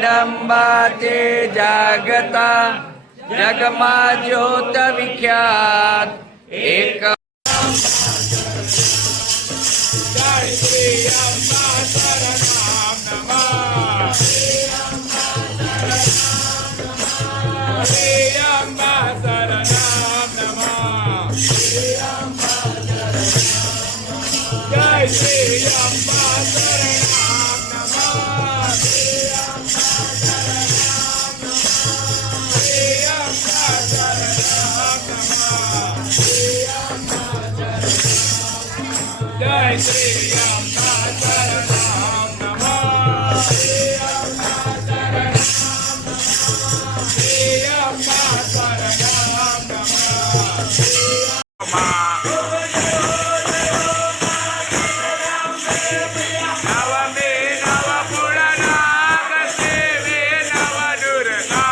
जगदंबाचे जागता जगमा ज्योत विख्यात एक जय श्री अम्बा शरणम नमः श्री अम्बा शरणम नमः जय श्री अम्बा शरणम नमः जय श्री अम्बा शरणम नमः श्री अम्बा शरणम नमः नवमे नवपुरनाग सेवे नवदुर्गा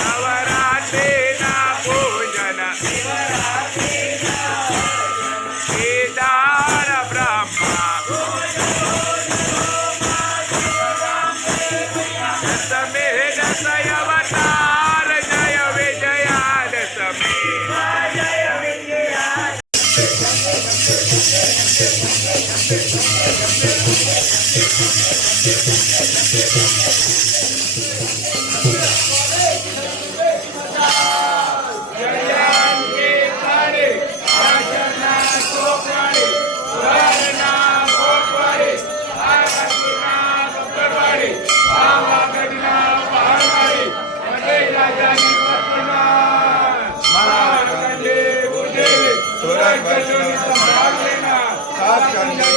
नवरात्रे ना पूजन केदार ब्रह्मा दशमे दशयवतार जय विजया दशमी सात कन्या